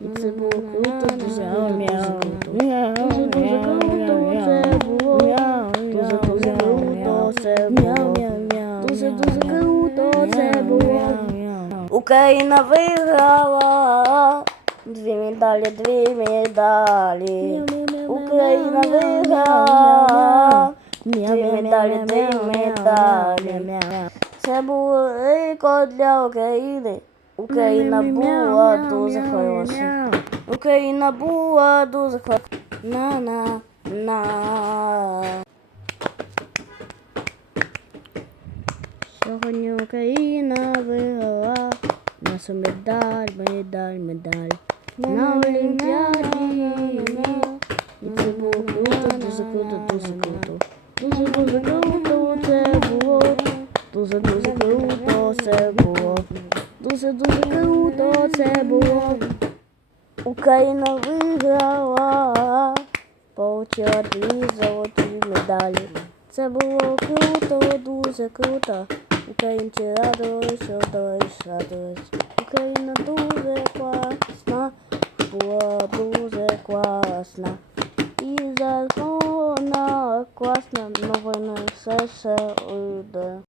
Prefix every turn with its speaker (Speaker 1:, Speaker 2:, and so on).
Speaker 1: і це було круто, дуже круто, дуже дуже круто це було, дуже дуже круто це було, дуже дуже круто це було. Україна виграла дві медалі, дві медалі. Україна виграла дві медалі, дві медалі. Це був рекорд для України. Україна була дуже хороша. Україна була дуже хороша. На на на. Сьогодні Україна виграла нашу медаль, медаль, медаль. Дуже круто, дуже круто. Дуже дуже круто це було. Дуже дуже круто це було. Дуже дуже круто це було. Україна виграла, получила дві золоті медалі. Це було круто, дуже круто. Українці радувались, радувались, радувались. Україна дуже вона дуже класна. І закона класна новина все ще йде.